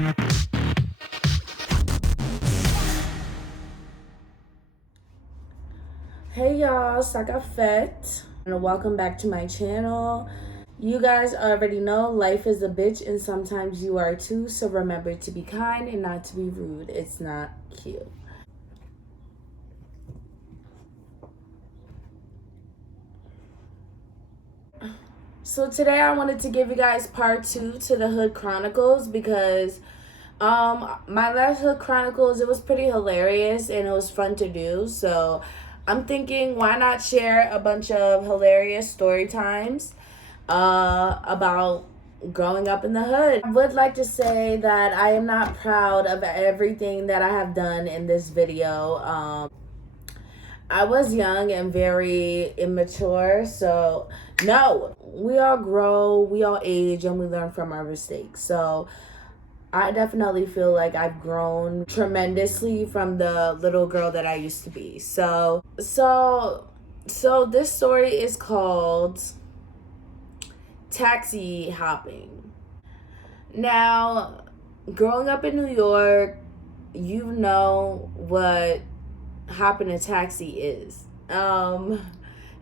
Hey y'all, Sakafet, and welcome back to my channel. You guys already know life is a bitch and sometimes you are too, so remember to be kind and not to be rude. It's not cute. So today I wanted to give you guys part 2 to the Hood Chronicles because my last Hood Chronicles, it was pretty hilarious and it was fun to do. So I'm thinking, why not share a bunch of hilarious story times about growing up in the hood. I would like to say that I am not proud of everything that I have done in this video. I was young and very immature, so no, we all grow, we all age, and we learn from our mistakes. So I definitely feel like I've grown tremendously from the little girl that I used to be. So this story is called Taxi Hopping. Now, growing up in New York, you know what hopping a taxi is.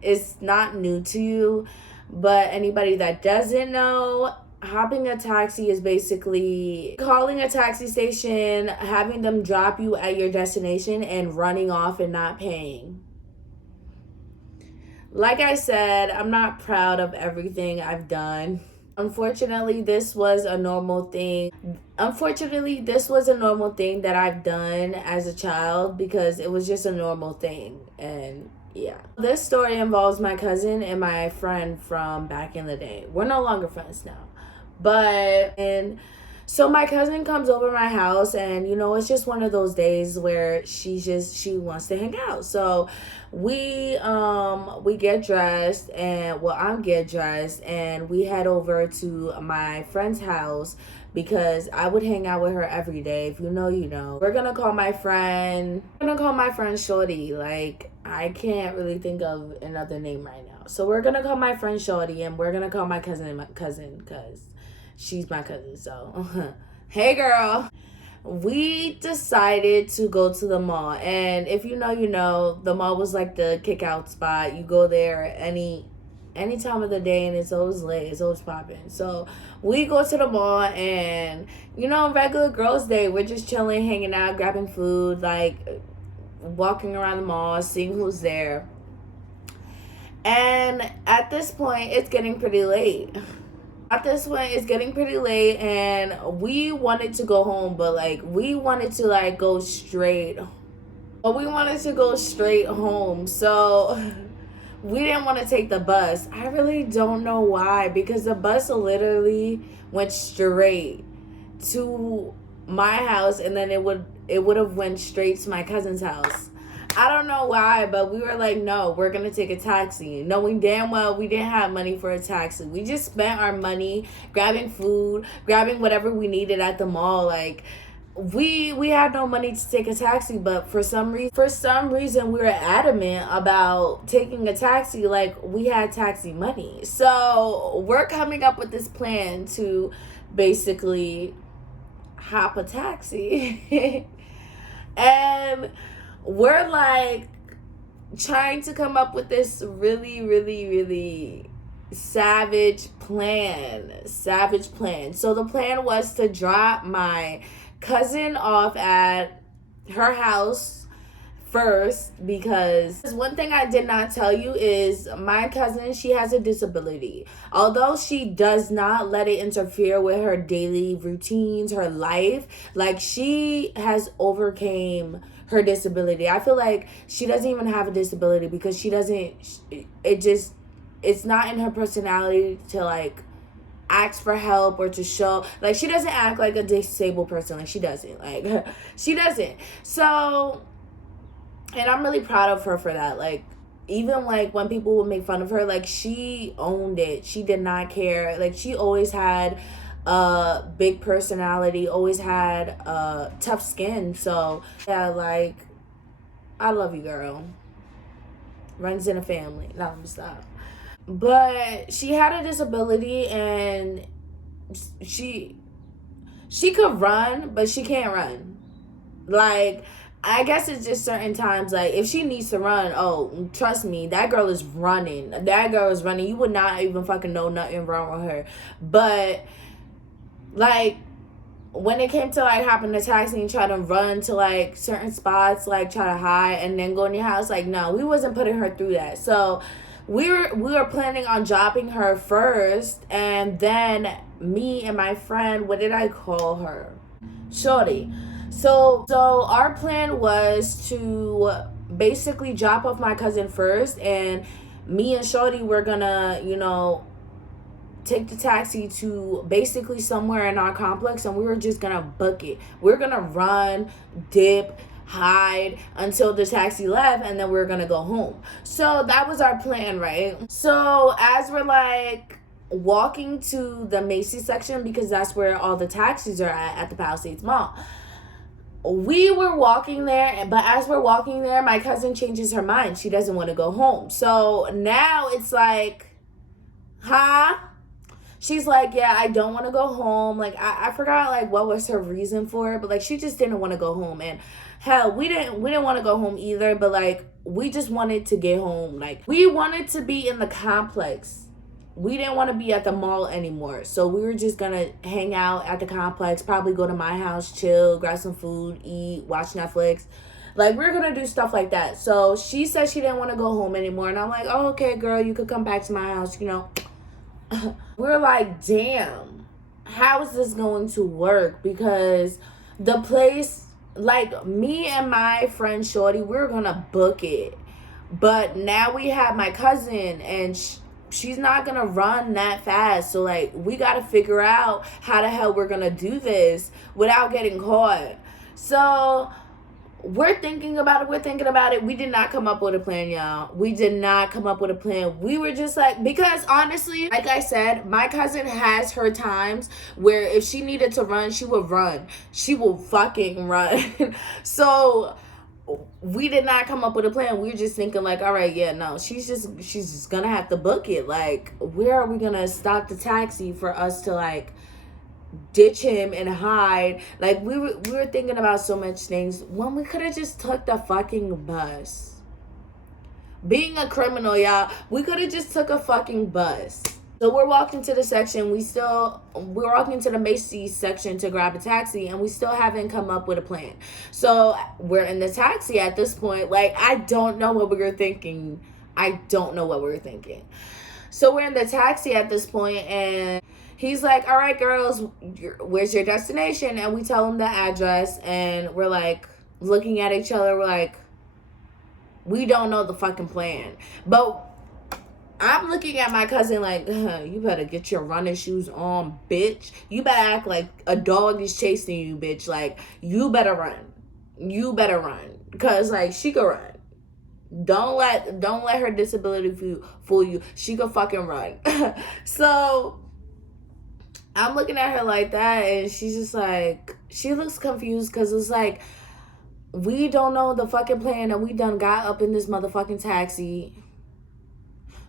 It's not new to you, but anybody that doesn't know, hopping a taxi is basically calling a taxi station, having them drop you at your destination, and running off and not paying. Like I said, I'm not proud of everything I've done. Unfortunately, this was a normal thing. That I've done as a child because it was just a normal thing. And yeah. This story involves my cousin and my friend from back in the day. We're no longer friends now. So my cousin comes over my house and it's just one of those days where she wants to hang out. So we get dressed and I'm get dressed and we head over to my friend's house because I would hang out with her every day. If you know, you know. We're gonna call my friend Shorty. Like, I can't really think of another name right now. So we're gonna call my friend Shorty and we're gonna call my cousin because she's my cousin. So hey girl. We decided to go to the mall, and if you know, you know, the mall was like the kick out spot. You go there any time of the day and it's always lit, it's always popping. So we go to the mall and regular girls day, we're just chilling, hanging out, grabbing food, like walking around the mall, seeing who's there. And at this point it's getting pretty late. And we wanted to go home, but we wanted to go straight. But we wanted to go straight home, so we didn't want to take the bus. I really don't know why, because the bus literally went straight to my house, and then it would have went straight to my cousin's house. I don't know why, but we were like, no, we're gonna take a taxi, knowing damn well we didn't have money for a taxi. We just spent our money grabbing food, grabbing whatever we needed at the mall. Like, we had no money to take a taxi, but for some reason we were adamant about taking a taxi, like we had taxi money. So we're coming up with this plan to basically hop a taxi. And we're like trying to come up with this really, really, really savage plan. So the plan was to drop my cousin off at her house first, because one thing I did not tell you is my cousin, she has a disability. Although she does not let it interfere with her daily routines, her life, like, she has overcame her disability. I feel like she doesn't even have a disability because it's not in her personality to ask for help or to show, she doesn't act like a disabled person. She doesn't. So, and I'm really proud of her for that. Even when people would make fun of her, she owned it. She did not care. She always had a big personality, always had tough skin. So yeah, I love you, girl. Runs in a family. No, I'm stop. But she had a disability, and she She could run, but she can't run. Like, I guess it's just certain times, like, if she needs to run, oh, trust me, that girl is running. That girl is running. You would not even fucking know nothing wrong with her. But, like, when it came to, like, hopping the taxi and try to run to, like, certain spots, like, try to hide and then go in your house, like, no, we wasn't putting her through that. So, we were planning on dropping her first, and then me and my friend, what did I call her? Shorty. So our plan was to basically drop off my cousin first, and me and Shorty were gonna, take the taxi to basically somewhere in our complex, and we were just gonna book it. We're gonna run, dip, hide until the taxi left, and then we're gonna go home. So that was our plan, right? So as we're like walking to the Macy's section, because that's where all the taxis are at the Palisades Mall, we were walking there, but as we're walking there, my cousin changes her mind. She doesn't want to go home. So now it's like, she's like, yeah, I don't want to go home. Like, I forgot, like, what was her reason for it, but, like, she just didn't want to go home. And hell, we didn't want to go home either, but, like, we just wanted to get home. Like, we wanted to be in the complex. We didn't want to be at the mall anymore. So we were just going to hang out at the complex, probably go to my house, chill, grab some food, eat, watch Netflix. Like, we were going to do stuff like that. So she said she didn't want to go home anymore. And I'm like, oh, okay, girl, you could come back to my house, We're like, damn, how is this going to work? Because the place, like, me and my friend Shorty, we're going to book it. But now we have my cousin, and she's not gonna run that fast. So, like, we gotta figure out how the hell we're gonna do this without getting caught. So we're thinking about it. We did not come up with a plan, y'all. We did not come up with a plan. We were just like, because honestly, like I said, my cousin has her times where if she needed to run, she would run. She will fucking run. So we did not come up with a plan. We were just thinking, like, all right, yeah, no, she's just gonna have to book it. Like, where are we gonna stop the taxi for us to, like, ditch him and hide? Like, we were thinking about so much things when we could have just took the fucking bus. Being a criminal, y'all, we could have just took a fucking bus. So we're walking to the section. We're walking to the Macy's section to grab a taxi, and we still haven't come up with a plan. So we're in the taxi at this point. Like, I don't know what we were thinking. So we're in the taxi at this point, and he's like, all right, girls, where's your destination? And we tell him the address, and we're like looking at each other. We're like, we don't know the fucking plan. But I'm looking at my cousin like, you better get your running shoes on, bitch. You better act like a dog is chasing you, bitch. Like, you better run. Because, like, she could run. Don't let her disability fool you. She could fucking run. So I'm looking at her like that, and she's just like, she looks confused because it's like, we don't know the fucking plan, and we done got up in this motherfucking taxi.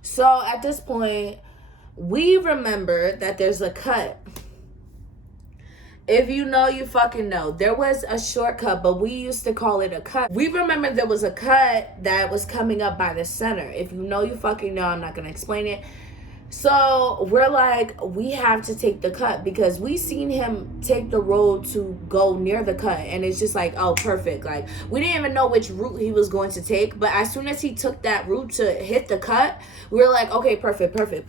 So at this point, we remember that there's a cut. If you know, you fucking know. There was a shortcut, but we used to call it a cut. We remember there was a cut that was coming up by the center. If you know, you fucking know. I'm not going to explain it. So we're like, we have to take the cut because we seen him take the road to go near the cut, and it's just like, oh, perfect. Like, we didn't even know which route he was going to take, but as soon as he took that route to hit the cut, we were like, okay, perfect.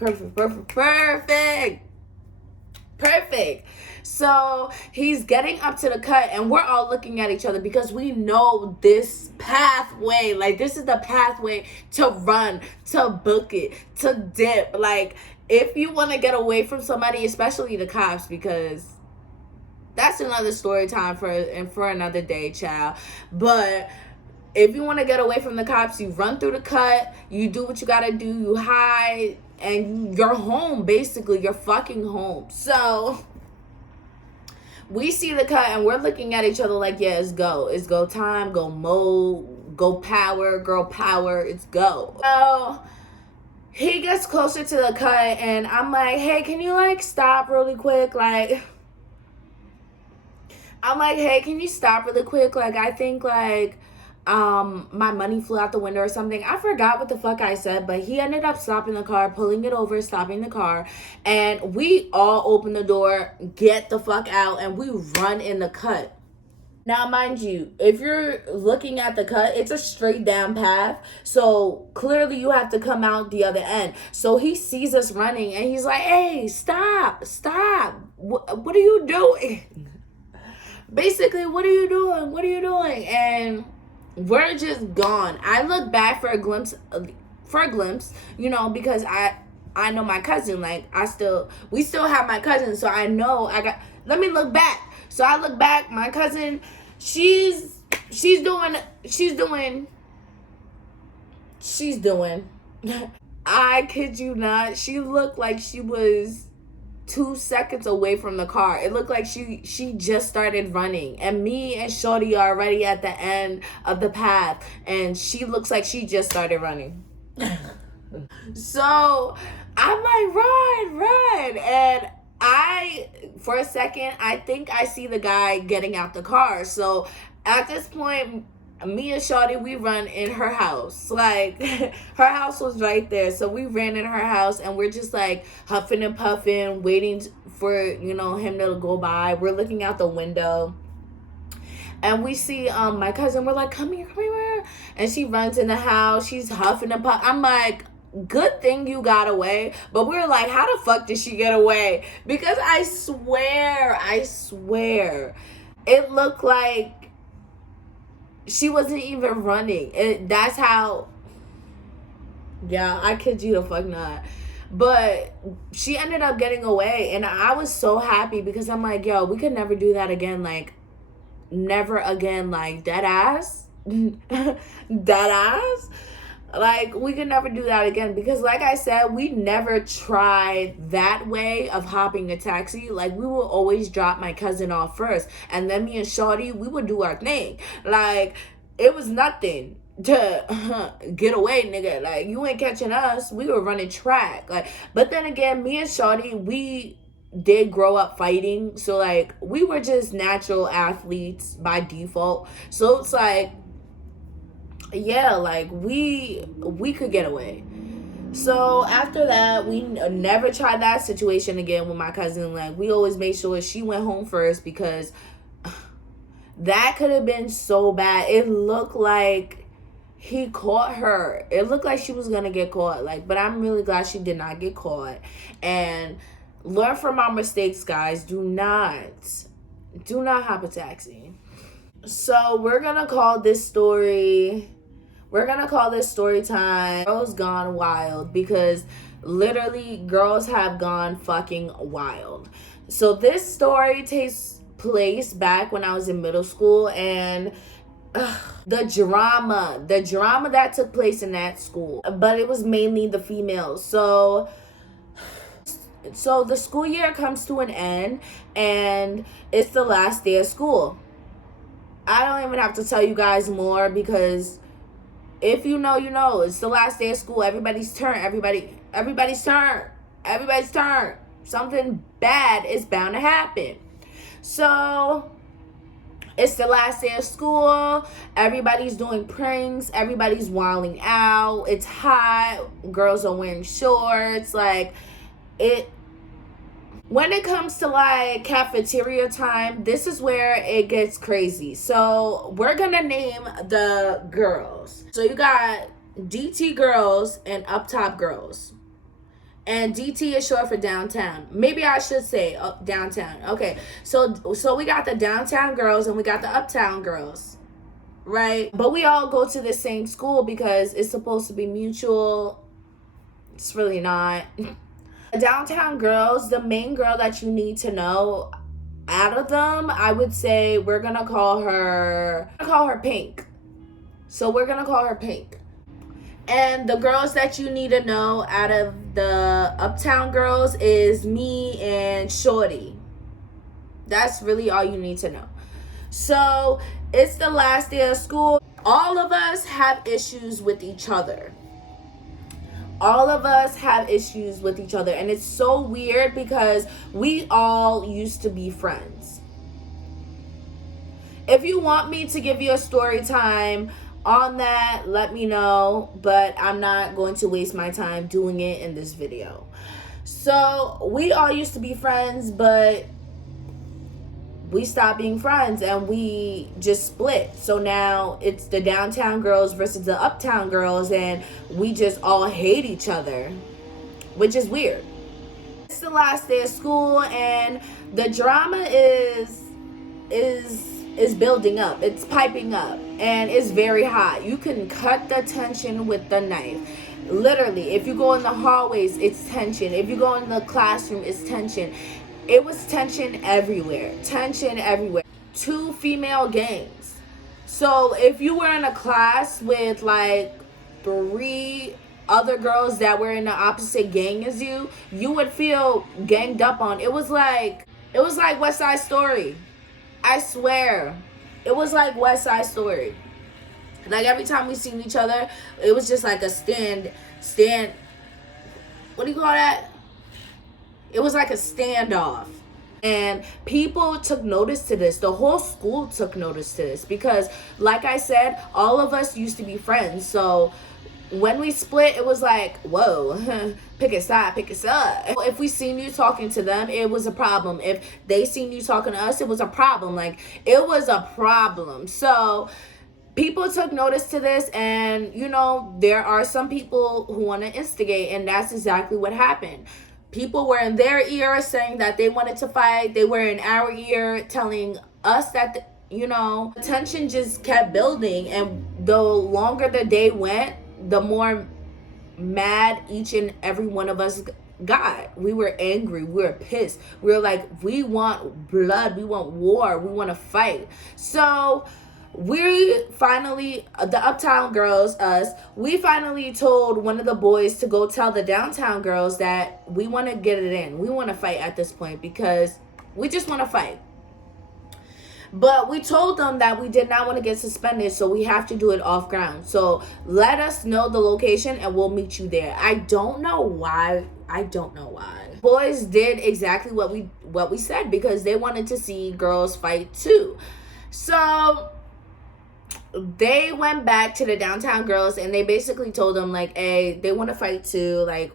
So he's getting up to the cut, and we're all looking at each other because we know this pathway. Like, this is the pathway to run, to book it, to dip. Like, if you want to get away from somebody, especially the cops, because that's another story time for another day, child. But if you want to get away from the cops, you run through the cut, you do what you got to do, you hide, and you're home, basically. You're fucking home. So we see the cut, and we're looking at each other like, yeah, it's go time, go mode, go power, girl power, it's go. So he gets closer to the cut, and I'm like, hey, can you, like, stop really quick? Like, I'm like, hey, can you stop really quick? Like, I think like my money flew out the window or something. I forgot what the fuck I said, but he ended up stopping the car, pulling it over, stopping the car, and we all open the door, get the fuck out, and we run in the cut. Now, mind you, if you're looking at the cut, it's a straight down path. So clearly you have to come out the other end. So he sees us running and he's like, hey, stop, stop. What are you doing? Basically, what are you doing? What are you doing? And we're just gone. I look back for a glimpse, you know, because I know my cousin. Like we still have my cousin, so I know I got. Let me look back. So I look back. My cousin, she's doing. I kid you not. She looked like she was 2 seconds away from the car. It looked like she just started running, and me and Shorty are already at the end of the path, and she looks like she just started running. So I'm like, run, and for a second, I think I see the guy getting out the car. So at this point, me and Shorty, we run in her house. Like, her house was right there. So we ran in her house, and we're just like huffing and puffing, waiting for, you know, him to go by. We're looking out the window, and we see my cousin. We're like, come here. And she runs in the house. She's huffing and puffing. I'm like, good thing you got away. But we were like, how the fuck did she get away? Because I swear, it looked like she wasn't even running. That's how. Yeah, I kid you the fuck not. But she ended up getting away, and I was so happy because I'm like, yo, we could never do that again. Like, never again. Like, dead ass. Dead ass. Like, we could never do that again because, like I said, we never tried that way of hopping a taxi. Like, we would always drop my cousin off first, and then me and Shorty, we would do our thing. Like, it was nothing to get away, nigga. Like, you ain't catching us. We were running track. Like, but then again, me and Shorty, we did grow up fighting, so like we were just natural athletes by default. So it's like, yeah, like we could get away. So after that, we never tried that situation again with my cousin. Like, we always made sure she went home first because that could have been so bad. It looked like he caught her. It looked like she was gonna get caught. Like, but I'm really glad she did not get caught. And learn from our mistakes, guys. Do not hop a taxi. So we're gonna call this story time Girls Gone Wild, because literally girls have gone fucking wild. So this story takes place back when I was in middle school, and the drama that took place in that school, but it was mainly the females. So the school year comes to an end, and it's the last day of school. I don't even have to tell you guys more, because if you know, you know. It's the last day of school. Everybody's turn. Everybody's turn. Something bad is bound to happen. So it's the last day of school. Everybody's doing pranks. Everybody's wilding out. It's hot. Girls are wearing shorts. Like, when it comes to like cafeteria time, this is where it gets crazy. So we're gonna name the girls. So you got DT girls and up top girls. And DT is short for downtown. Maybe I should say downtown. Okay, so we got the downtown girls and we got the uptown girls, right? But we all go to the same school because it's supposed to be mutual. It's really not. Downtown girls, the main girl that you need to know out of them, I would say we're gonna call her Pink. So we're gonna call her Pink. And the girls that you need to know out of the uptown girls is me and Shorty. That's really all you need to know. So it's the last day of school. All of us have issues with each other. And it's so weird because we all used to be friends. If you want me to give you a story time on that, let me know, but I'm not going to waste my time doing it in this video. So we all used to be friends, but we stopped being friends and we just split. So now it's the downtown girls versus the uptown girls, and we just all hate each other, which is weird. It's the last day of school and the drama is building up. It's piping up and it's very hot. You can cut the tension with the knife. Literally, if you go in the hallways, it's tension. If you go in the classroom, it's tension. It was tension everywhere. Tension everywhere. 2 female gangs. So if you were in a class with like 3 other girls that were in the opposite gang as you would feel ganged up on. It was like West Side Story. I swear. It was like West Side Story. Like every time we seen each other, it was just like a stand what do you call that? It was like a standoff. And people took notice to this. The whole school took notice to this because, like I said, all of us used to be friends. So when we split, it was like, whoa, pick a side, pick a side. If we seen you talking to them, it was a problem. If they seen you talking to us, it was a problem. Like, it was a problem. So people took notice to this, and, you know, there are some people who want to instigate, and that's exactly what happened. People were in their ear saying that they wanted to fight. They were in our ear telling us that, you know, the tension just kept building. And the longer the day went, the more mad each and every one of us got. We were angry. We were pissed. We were like, we want blood. We want war. We want to fight. So we finally, the uptown girls, we finally told one of the boys to go tell the downtown girls that we want to get it in. We want to fight at this point because we just want to fight. But we told them that we did not want to get suspended, so we have to do it off ground. So let us know the location and we'll meet you there. I don't know why. Boys did exactly what we said because they wanted to see girls fight too. So they went back to the downtown girls and they basically told them like, hey, they want to fight too. Like,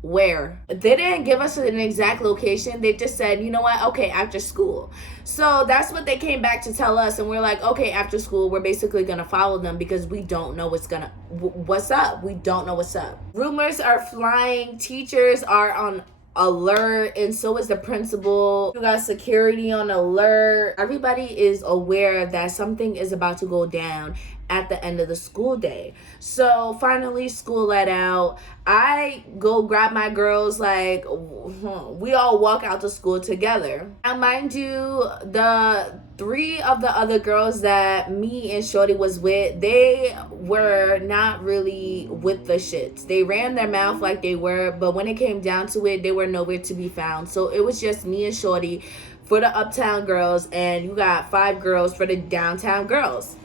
where? They didn't give us an exact location. They just said, you know what? Okay, after school. So that's what they came back to tell us. And we're like, okay, after school, we're basically going to follow them because we don't know what's up. We don't know what's up. Rumors are flying. Teachers are on alert, and so is the principal. You got security on alert. Everybody is aware that something is about to go down at the end of the school day. So finally school let out. I go grab my girls, like we all walk out to school together. Now mind you, the 3 of the other girls that me and Shorty was with, they were not really with the shits. They ran their mouth like they were, but when it came down to it, they were nowhere to be found. So it was just me and Shorty for the uptown girls, and you got 5 girls for the downtown girls.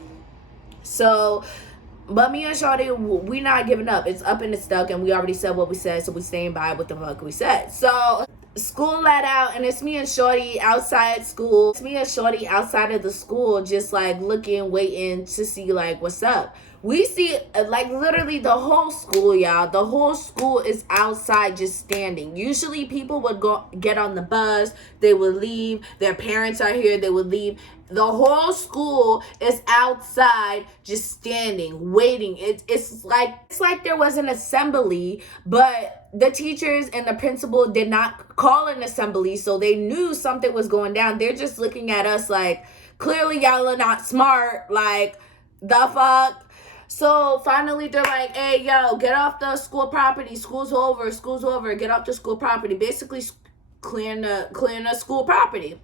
So, but me and Shorty, we not giving up. It's up and it's stuck, and we already said what we said, so we staying by what the fuck we said. So school let out, and it's me and Shorty outside school. It's me and Shorty outside of the school, just like looking, waiting to see like what's up. We see like literally the whole school, y'all. The whole school is outside just standing. Usually people would go get on the bus, they would leave. Their parents are here, they would leave. The whole school is outside just standing, waiting. It's like there was an assembly, but the teachers and the principal did not call an assembly, so they knew something was going down. They're just looking at us like, clearly y'all are not smart, like, the fuck? So finally they're like, hey, yo, get off the school property. School's over. Get off the school property. Basically clearing the school property.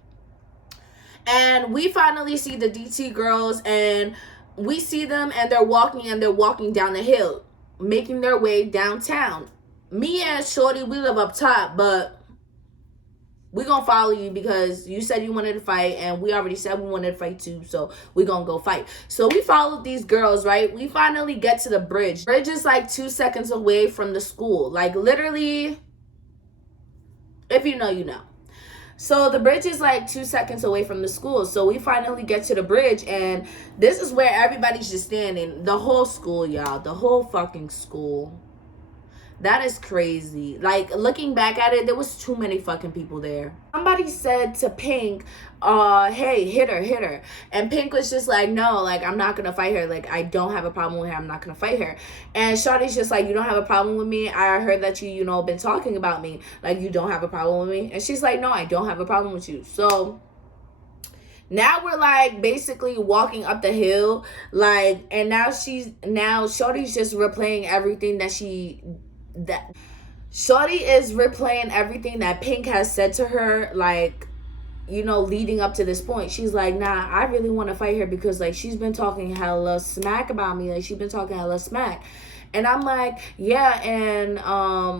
And we finally see the DT girls, and we see them, and they're walking down the hill, making their way downtown. Me and Shorty, we live up top, but we gonna follow you because you said you wanted to fight, and we already said we wanted to fight too, so we gonna go fight. So we followed these girls, right? We finally get to the bridge. Bridge is like 2 seconds away from the school. Like literally, if you know, you know. So the bridge is like 2 seconds away from the school. So we finally get to the bridge, and this is where everybody's just standing. The whole school, y'all. The whole fucking school. That is crazy. Like, looking back at it, there was too many fucking people there. Somebody said to Pink, hey, hit her. And Pink was just like, no, like, I'm not gonna fight her. Like, I don't have a problem with her. I'm not gonna fight her. And Shawty's just like, you don't have a problem with me? I heard that you know, been talking about me. Like, you don't have a problem with me? And she's like, no, I don't have a problem with you. So now we're like basically walking up the hill. Like, and now Shawty's just replaying everything that Shawty is replaying everything that Pink has said to her, like, you know, leading up to this point. She's like, nah, I really want to fight her because, like, she's been talking hella smack about me. Like, she's been talking hella smack. And I'm like, yeah, and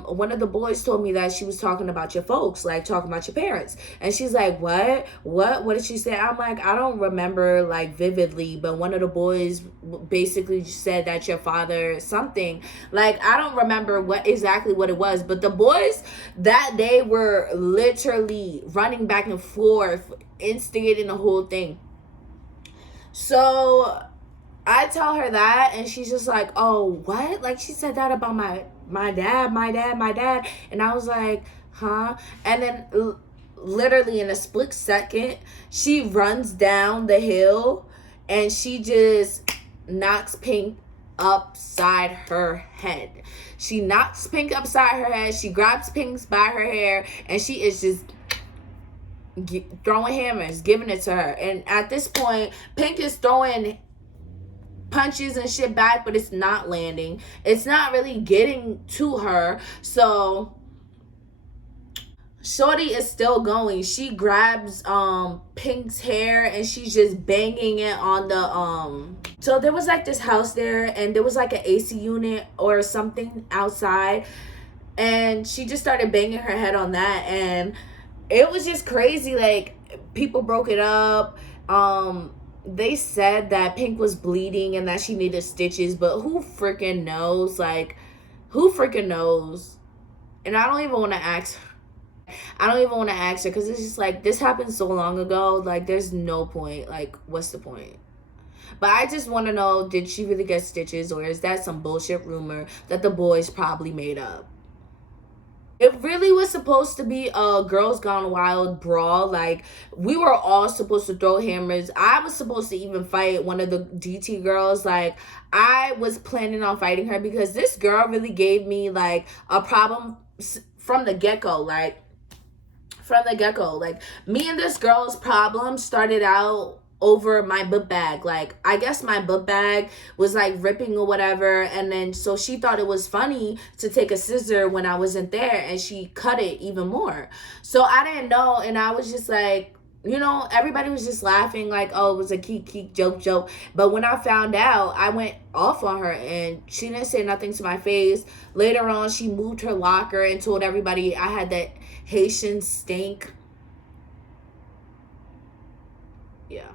one of the boys told me that she was talking about your folks, like talking about your parents. And she's like, what did she say? I'm like, I don't remember like vividly, but one of the boys basically said that your father something. Like, I don't remember what it was, but the boys that day were literally running back and forth, instigating the whole thing. So I tell her that, and she's just like, oh, what? Like, she said that about my dad. And I was like, huh? And then literally in a split second, she runs down the hill, and she just knocks Pink upside her head. She knocks Pink upside her head. She grabs Pink by her hair, and she is just throwing hammers, giving it to her. And at this point, Pink is throwing punches and shit back, but it's not landing. It's not really getting to her. So Shorty is still going. She grabs Pink's hair, and she's just banging it on the so there was like this house there, and there was like an AC unit or something outside, and she just started banging her head on that, and it was just crazy. Like, people broke it up. They said that Pink was bleeding and that she needed stitches, but who freaking knows? Like, who freaking knows? And I don't even want to ask her because it's just like, this happened so long ago. Like, there's no point. Like, what's the point? But I just want to know, did she really get stitches, or is that some bullshit rumor that the boys probably made up? It really was supposed to be a Girls Gone Wild brawl. Like, we were all supposed to throw hammers. I was supposed to even fight one of the DT girls. Like, I was planning on fighting her because this girl really gave me, like, a problem from the get-go. Like, me and this girl's problem started out over my book bag. Like, I guess my book bag was like ripping or whatever, and then so she thought it was funny to take a scissor when I wasn't there, and she cut it even more. So I didn't know, and I was just like, you know, everybody was just laughing like, oh, it was a keek joke. But when I found out, I went off on her, and she didn't say nothing to my face. Later on, she moved her locker and told everybody I had that Haitian stink. Yeah.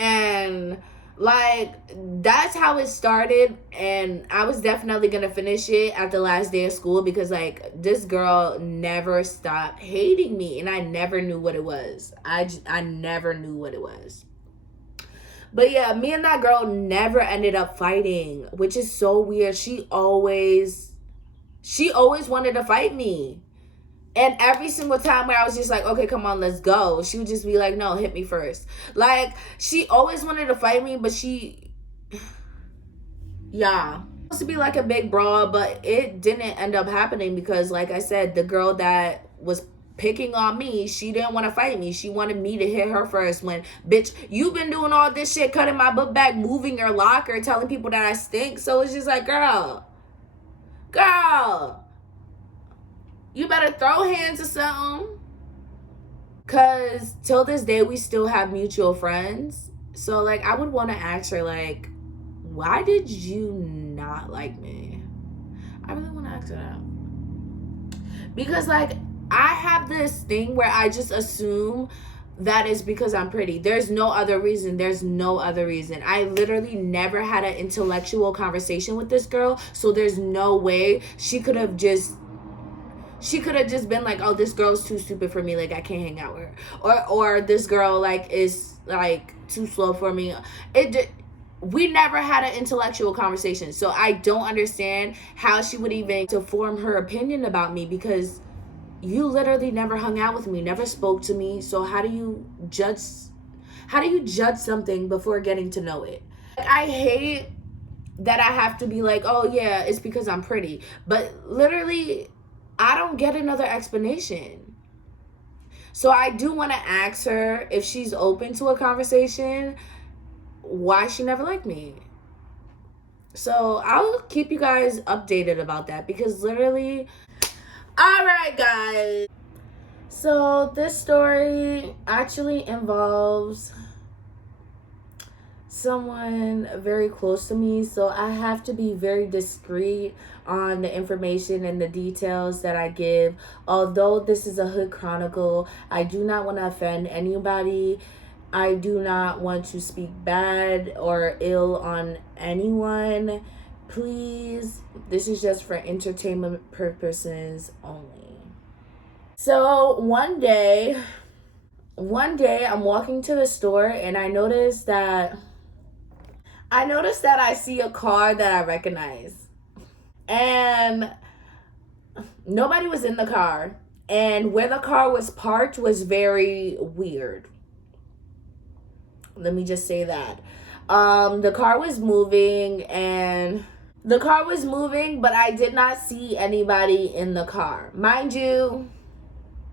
And like, that's how it started, and I was definitely gonna finish it at the last day of school because, like, this girl never stopped hating me, and I never knew what it was. I never knew what it was. But yeah, me and that girl never ended up fighting, which is so weird. She always wanted to fight me. And every single time where I was just like, okay, come on, let's go, she would just be like, no, hit me first. Like, she always wanted to fight me, but yeah. Supposed to be like a big brawl, but it didn't end up happening because, like I said, the girl that was picking on me, she didn't want to fight me. She wanted me to hit her first when, bitch, you've been doing all this shit, cutting my book bag, moving your locker, telling people that I stink. So it's just like, girl, you better throw hands or something. Because till this day, we still have mutual friends. So, like, I would want to ask her, like, why did you not like me? I really want to ask her that. Because, like, I have this thing where I just assume that is because I'm pretty. There's no other reason. I literally never had an intellectual conversation with this girl. So there's no way she could have just She could have just been like, oh, this girl's too stupid for me, like I can't hang out with her, or this girl like is like too slow for me. We never had an intellectual conversation, so I don't understand how she would even to form her opinion about me, because you literally never hung out with me, never spoke to me. So how do you judge something before getting to know it? I hate that I have to be like, oh yeah, it's because I'm pretty. But literally, I don't get another explanation. So I do want to ask her if she's open to a conversation, why she never liked me. So I'll keep you guys updated about that, because literally, all right, guys. So this story actually involves someone very close to me, so I have to be very discreet on the information and the details that I give. Although this is a hood chronicle, I do not want to offend anybody. I do not want to speak bad or ill on anyone. Please, this is just for entertainment purposes only. So one day I'm walking to the store, and I noticed that I see a car that I recognize. And nobody was in the car. And where the car was parked was very weird. Let me just say that. The car was moving, but I did not see anybody in the car. Mind you,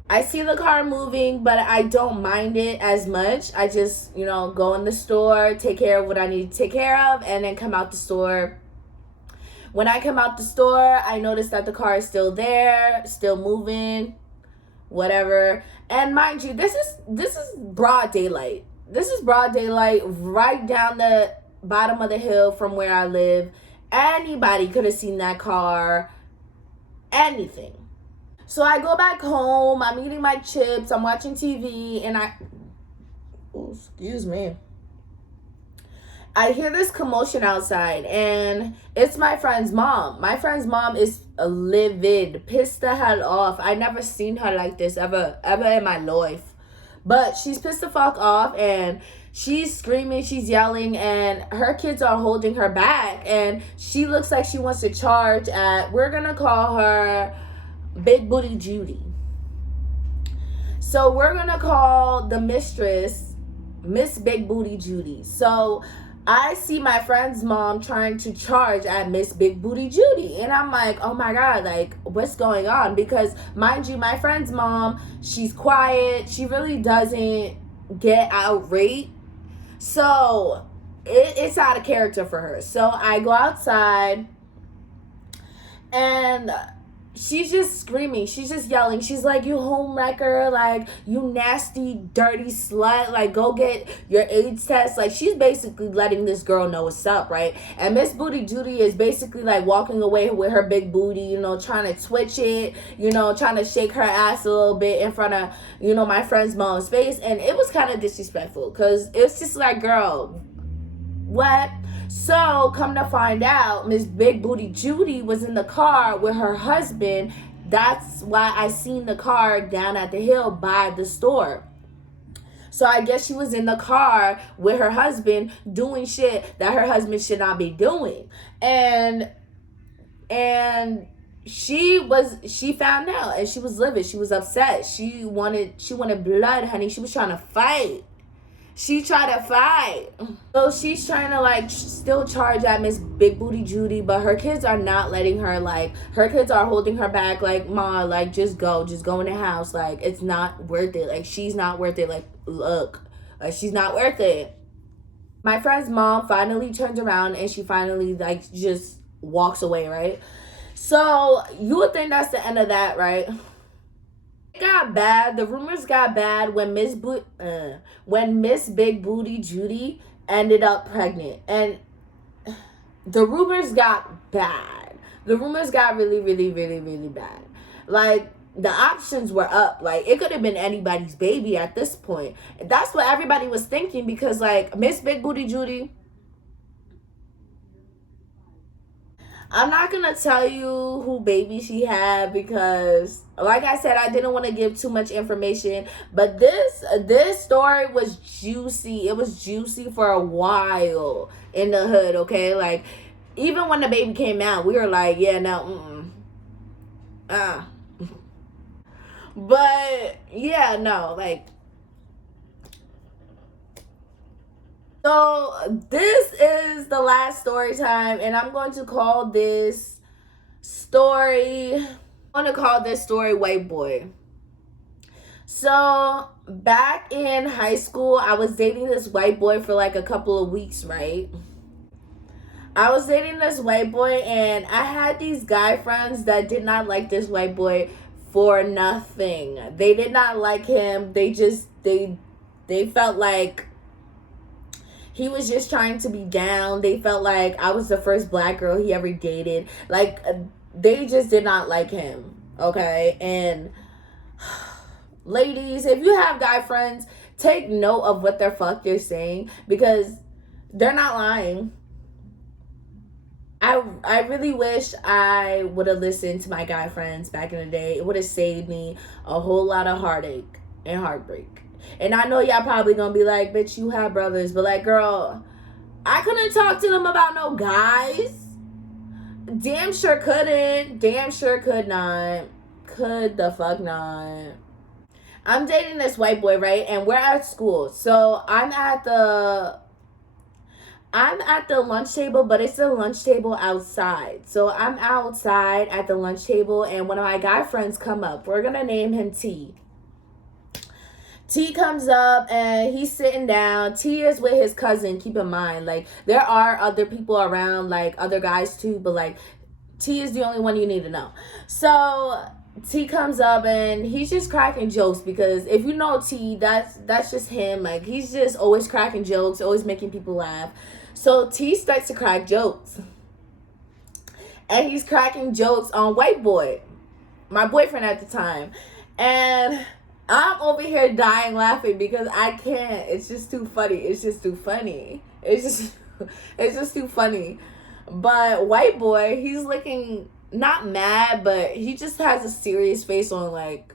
I see the car moving, but I don't mind it as much. I just, go in the store, take care of what I need to take care of, and then come out the store. When I come out the store, I notice that the car is still there, still moving, whatever. And mind you, this is broad daylight. This is broad daylight right down the bottom of the hill from where I live. Anybody could have seen that car. Anything. So I go back home, I'm eating my chips, I'm watching TV, and excuse me. I hear this commotion outside, and it's my friend's mom. My friend's mom is livid, pissed the hell off. I never seen her like this ever in my life. But she's pissed the fuck off, and she's screaming, she's yelling, and her kids are holding her back, and she looks like she wants to charge at, we're gonna call her Big Booty Judy. So we're gonna call the mistress Miss Big Booty Judy. So I see my friend's mom trying to charge at Miss Big Booty Judy, and I'm like, oh my god, like, what's going on? Because mind you, my friend's mom, she's quiet, she really doesn't get outraged, so it's out of character for her. So I go outside, and she's just screaming, she's just yelling, she's like, you homewrecker, like, you nasty dirty slut, like, go get your AIDS test. Like, she's basically letting this girl know what's up, right? And Miss Booty Judy is basically like walking away with her big booty, trying to twitch it, trying to shake her ass a little bit in front of my friend's mom's face. And it was kind of disrespectful, because it's just like, girl, what? So, come to find out, Miss Big Booty Judy was in the car with her husband. That's why I seen the car down at the hill by the store. So, I guess she was in the car with her husband doing shit that her husband should not be doing. And she found out, and she was livid. She was upset. She wanted blood, honey. She was trying to fight. She tried to fight. So she's trying to like still charge at Miss Big Booty Judy, but her kids are not letting her. Like, her kids are holding her back, like, Ma, like, just go in the house. Like, it's not worth it. Like, she's not worth it. Like, look, she's not worth it. My friend's mom finally turns around, and she finally like just walks away, right? So you would think that's the end of that, right? Got bad. The rumors got bad when Miss Big Booty Judy ended up pregnant, and the rumors got bad. The rumors got really, really, really, really bad. Like, the options were up. Like, it could have been anybody's baby at this point. That's what everybody was thinking, because like Miss Big Booty Judy, I'm not gonna tell you who baby she had because, like I said, I didn't want to give too much information. But this story was juicy. It was juicy for a while in the hood. Okay, like even when the baby came out, we were like, yeah, no, ah. But yeah, no, like. So this is the last story time, and I'm going to call this story. I'm going to call this story White Boy. So back in high school, I was dating this white boy for like a couple of weeks, right? I was dating this white boy, and I had these guy friends that did not like this white boy for nothing. They did not like him. They felt like he was just trying to be down. They felt like I was the first black girl he ever dated. Like, they just did not like him. Okay? And ladies, if you have guy friends, take note of what the fuck they're saying because they're not lying. I really wish I would have listened to my guy friends back in the day. It would have saved me a whole lot of heartache and heartbreak. And I know y'all probably gonna be like, bitch, you have brothers. But like, girl, I couldn't talk to them about no guys. Damn sure couldn't. Damn sure could not. Could the fuck not. I'm dating this white boy, right? And we're at school. So I'm at the lunch table, but it's a lunch table outside. So I'm outside at the lunch table, and one of my guy friends come up. We're gonna name him T. T comes up and he's sitting down. T is with his cousin. Keep in mind, like, there are other people around, like other guys too, but like T is the only one you need to know. So T comes up and he's just cracking jokes because if you know T, that's just him. Like, he's just always cracking jokes, always making people laugh. So T starts to crack jokes. And he's cracking jokes on white boy, my boyfriend at the time. And I'm over here dying laughing because I can't. It's just too funny. It's just too funny. It's just too funny. But white boy, he's looking not mad, but he just has a serious face on, like,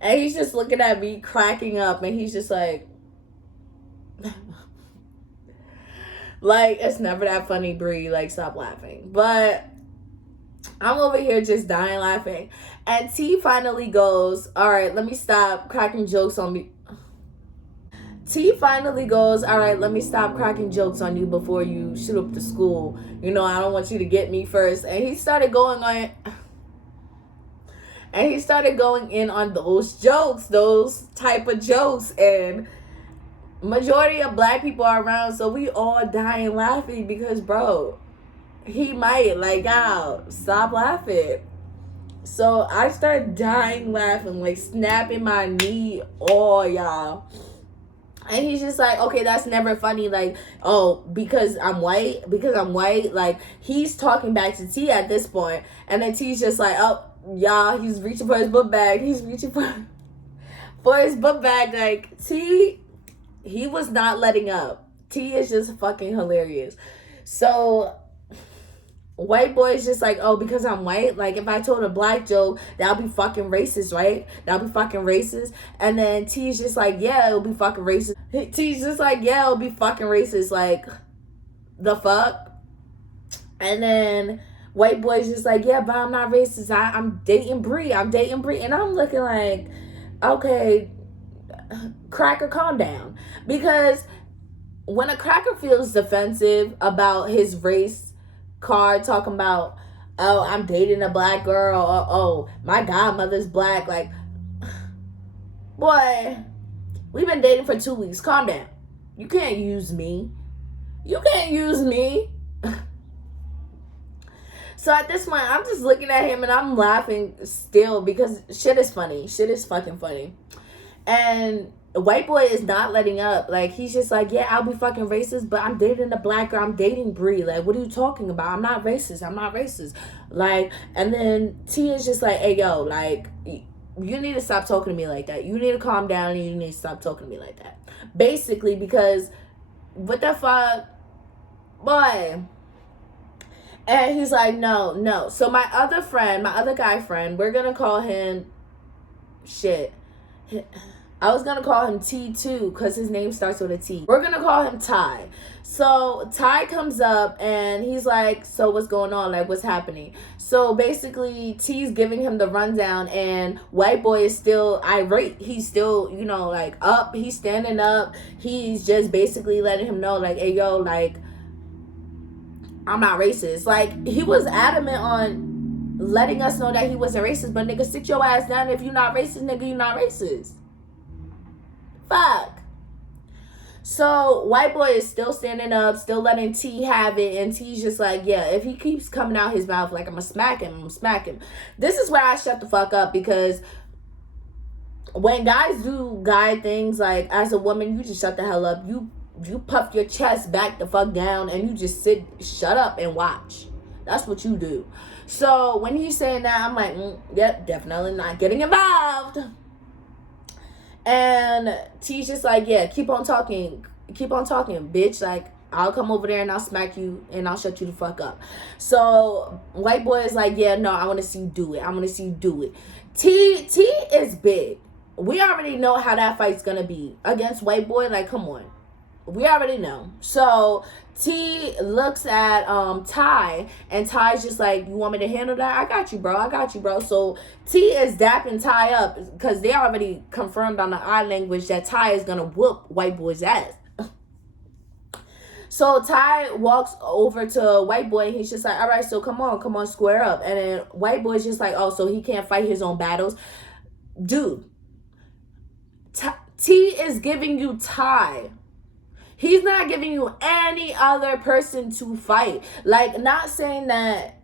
and he's just looking at me cracking up, and he's just like like, it's never that funny, Brie. Like, stop laughing. But I'm over here just dying laughing. And T finally goes, all right, let me stop cracking jokes on me. T finally goes, all right, let me stop cracking jokes on you before you shoot up the school. You know, I don't want you to get me first. And he started going in on those jokes, those type of jokes. And majority of black people are around, so we all dying laughing because, bro, he might, like, y'all, stop laughing. So I start dying laughing, like snapping my knee, all y'all. And he's just like, okay, that's never funny. Like, oh, because I'm white. Like, he's talking back to T at this point. And then T's just like, oh, y'all, he's reaching for his book bag. He's reaching for his book bag. Like, T, he was not letting up. T is just fucking hilarious. So white boy is just like, oh, because I'm white, like, if I told a black joke, that'll be fucking racist, right? That'll be fucking racist. And then T's just like, yeah, it'll be fucking racist. T's just like, yeah, it'll be fucking racist. Like, the fuck? And then white boy's just like, yeah, but I'm not racist. I'm dating Brie. And I'm looking like, okay, cracker, calm down. Because when a cracker feels defensive about his race card, talking about, oh, I'm dating a black girl, or oh, my godmother's black, like, boy, we've been dating for 2 weeks. Calm down. You can't use me. So at this point, I'm just looking at him and I'm laughing still because shit is funny. Shit is fucking funny. And white boy is not letting up. Like, he's just like, yeah, I'll be fucking racist, but I'm dating a black girl. I'm dating Brie. Like, what are you talking about? I'm not racist. Like, and then T is just like, hey, yo, like, you need to stop talking to me like that. You need to calm down and you need to stop talking to me like that. Basically, because what the fuck, boy. And he's like, no, no. So my other guy friend, we're gonna call him shit. I was gonna call him T2 because his name starts with a T. We're gonna call him Ty. So Ty comes up and he's like, so what's going on? Like, what's happening? So basically, T's giving him the rundown, and white boy is still irate. He's still, like up. He's standing up. He's just basically letting him know, like, hey, yo, like, I'm not racist. Like, he was adamant on letting us know that he wasn't racist, but nigga, sit your ass down. If you're not racist, nigga, you're not racist. Fuck. So white boy is still standing up, still letting T have it, and T's just like, yeah, if he keeps coming out his mouth like, I'm gonna smack him. This is where I shut the fuck up, because when guys do guy things, like, as a woman, you just shut the hell up. You puff your chest back the fuck down, and you just shut up and watch. That's what you do. So when he's saying that, I'm like, yep, definitely not getting involved. And T's just like, yeah, keep on talking, bitch. Like, I'll come over there and I'll smack you and I'll shut you the fuck up. So white boy is like, yeah, no, I want to see you do it. T is big. We already know how that fight's gonna be against white boy. Like, come on, we already know. So T looks at Ty, and Ty's just like, you want me to handle that? I got you, bro. So T is dapping Ty up because they already confirmed on the eye language that Ty is gonna whoop white boy's ass. So Ty walks over to white boy, and he's just like, all right, so come on, square up. And then white boy's just like, oh, so he can't fight his own battles? Dude, T is giving you Ty. He's not giving you any other person to fight. Like, not saying that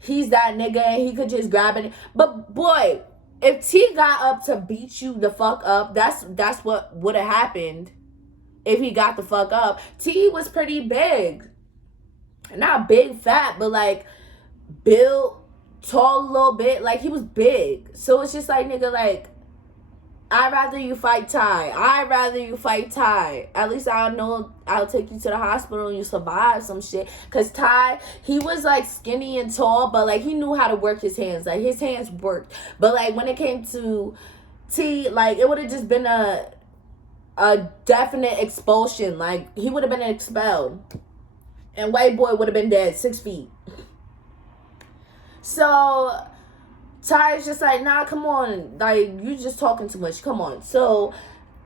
he's that nigga and he could just grab it. But boy, if T got up to beat you the fuck up, that's what would have happened if he got the fuck up. T was pretty big. Not big fat, but like built, tall a little bit. Like, he was big. So it's just like, nigga, like, I'd rather you fight Ty. At least I'll know I'll take you to the hospital and you survive some shit. Because Ty, he was like skinny and tall, but like he knew how to work his hands. Like, his hands worked. But like when it came to T, like, it would have just been a definite expulsion. Like, he would have been expelled. And white boy would have been dead 6 feet. So Ty is just like, nah, come on. Like, you just talking too much. Come on. So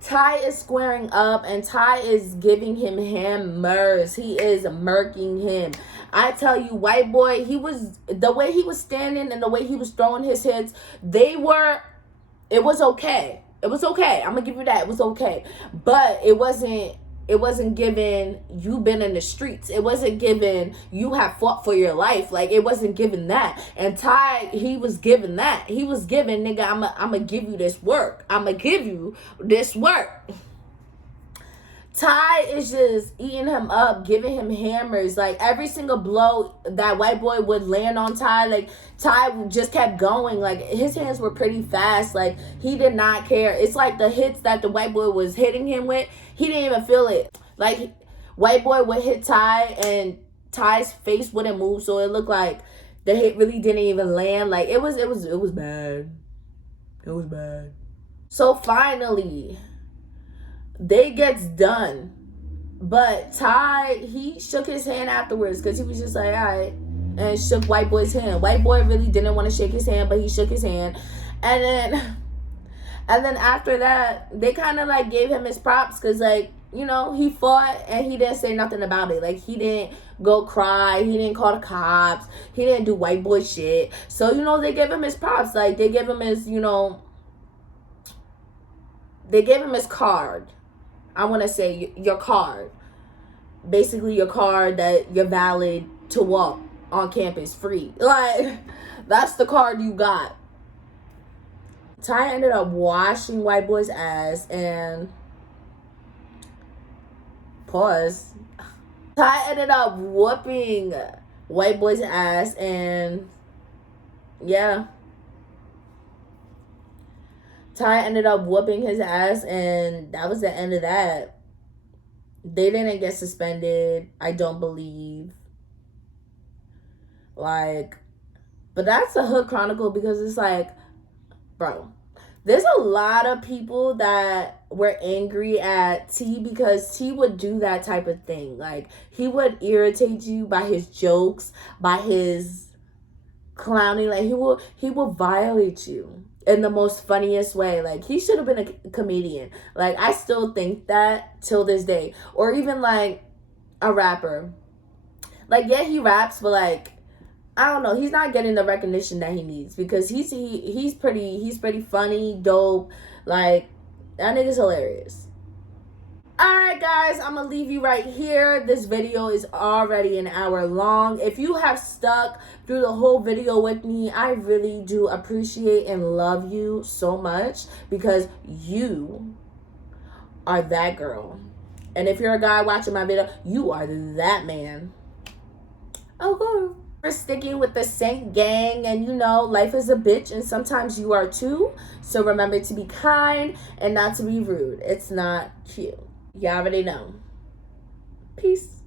Ty is squaring up, and Ty is giving him hammers. He is murking him. I tell you, white boy, the way he was standing and the way he was throwing his hits, it was okay. I'm going to give you that. It was okay. But it wasn't given you been in the streets. It wasn't given you have fought for your life. Like, it wasn't given that. And Ty, he was given that. He was given, nigga, I'm gonna give you this work. Ty is just eating him up, giving him hammers. Like, every single blow that white boy would land on Ty, like, Ty just kept going. Like, his hands were pretty fast. Like, he did not care. It's like the hits that the white boy was hitting him with, he didn't even feel it. Like, white boy would hit Ty, and Ty's face wouldn't move, so it looked like the hit really didn't even land. Like, it was bad. It was bad. So finally, they gets done, but Ty, he shook his hand afterwards because he was just like, all right, and shook white boy's hand. White boy really didn't want to shake his hand, but he shook his hand. And then after that, they kind of like gave him his props because, like, he fought and he didn't say nothing about it. Like, he didn't go cry, he didn't call the cops, he didn't do white boy shit. So, they gave him his props. Like, they gave him his, they gave him his card. I want to say your card. Basically, your card that you're valid to walk on campus free. Like, that's the card you got. Ty ended up washing white boy's ass and pause. Ty ended up whooping white boy's ass, and yeah. Ty ended up whooping his ass, and that was the end of that. They didn't get suspended, I don't believe. Like, but that's a hood chronicle because it's like, bro, there's a lot of people that were angry at T because T would do that type of thing. Like, he would irritate you by his jokes, by his clowning. Like, he will violate you in the most funniest way. Like, he should have been a comedian. Like, I still think that till this day. Or even like a rapper. Like, yeah, he raps, but like, I don't know, he's not getting the recognition that he needs because he's pretty funny, dope. Like, that nigga's hilarious. Alright guys, I'm gonna leave you right here. This video is already an hour long. If you have stuck through the whole video with me, I really do appreciate and love you so much because you are that girl. And if you're a guy watching my video, you are that man. Okay. For sticking with the Saint gang, and you know, life is a bitch and sometimes you are too. So remember to be kind and not to be rude. It's not cute. You already know. Peace.